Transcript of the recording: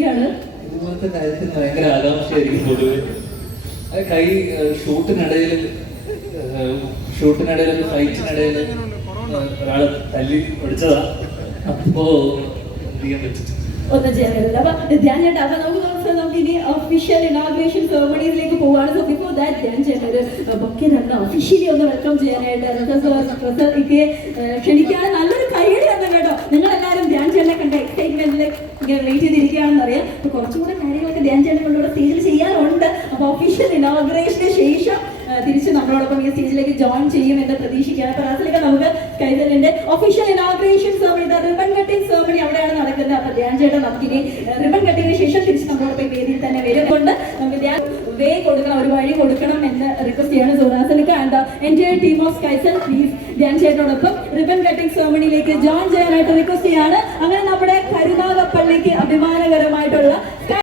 ചോദിക്കുകയാണ് ഇതുപോലത്തെ കാര്യത്തിന് ഭയങ്കര ആകാംക്ഷയായിരിക്കും പൊതുവെ. അത് കൈ ഷൂട്ടിനിടയിൽ ഷൂട്ടിനിടയിൽ ഫൈറ്റിനിടയിൽ ഒരാൾ തല്ലി ഒടിച്ചതാ. അപ്പോ എന്ത് ചെയ്യാൻ പറ്റും? ഒന്നും ചെയ്യാനില്ല അപ്പൊ ധ്യാൻ ചേട്ടാ അപ്പൊ നമുക്ക് ഇനി ഒഫീഷ്യൽ ഇനാഗ്രേഷൻ സെറമണീസിലേക്ക് പോവാണ്. സോ ബിഫോർ ദാറ്റ് ധ്യാൻ ചേട്ടൻ ഒരു ബൊക്കെ തന്നെ ഒഫീഷ്യലി ഒന്ന് വെൽക്കം ചെയ്യാനായിട്ട് ക്ഷണിക്കാണ് നല്ലൊരു വെയിറ്റ് ചെയ്തിരിക്കുകയാണെന്ന് അറിയാം. അപ്പൊ കുറച്ചുകൂടെ കാര്യങ്ങളൊക്കെ ധ്യാൻ ചേട്ടൻ കൊണ്ടുകൂടെ സ്റ്റേജിൽ ചെയ്യാറുണ്ട്. അപ്പൊ ഒഫീഷ്യൽ ഇനോഗ്രേഷന് ശേഷം തിരിച്ച് നമ്മളോടൊപ്പം ഈ സ്റ്റേജിലേക്ക് ജോയിൻ ചെയ്യും എന്ന് പ്രതീക്ഷിക്കുകയാണ്. അപ്പൊ അതിലേക്ക് നമുക്ക് കൈതലിന്റെ official inauguration ceremony ribbon cutting ceremony അവിടെയാണ് നടക്കുന്നത്. അപ്പൊ ധ്യാൻ ചേട്ടൻ നമുക്കിനി റിബൺ കട്ടിങ്ങിന് ശേഷം തിരിച്ച് നമ്മളോടൊപ്പം വേദിയിൽ തന്നെ വരും കൊണ്ട് നമുക്ക് ധ്യാൻ വേ കൊടുക്കണം ഒരു വഴി കൊടുക്കണം എന്ന് റിക്വസ്റ്റ് ചെയ്യാണ് സോറാസലിക്ക് ആൻഡ് എന്റെ ടീം ഓഫ് സ്കൈസൽ പ്ലീസ് ധ്യാൻ ചേട്ടനോടൊപ്പം റിബൺ കട്ടിംഗ് സെർമണിയിലേക്ക് ജോയിൻ ചെയ്യാനായിട്ട് റിക്വസ്റ്റ് ചെയ്യാണ്. അങ്ങനെ നമ്മുടെ पल्ली के अभिमान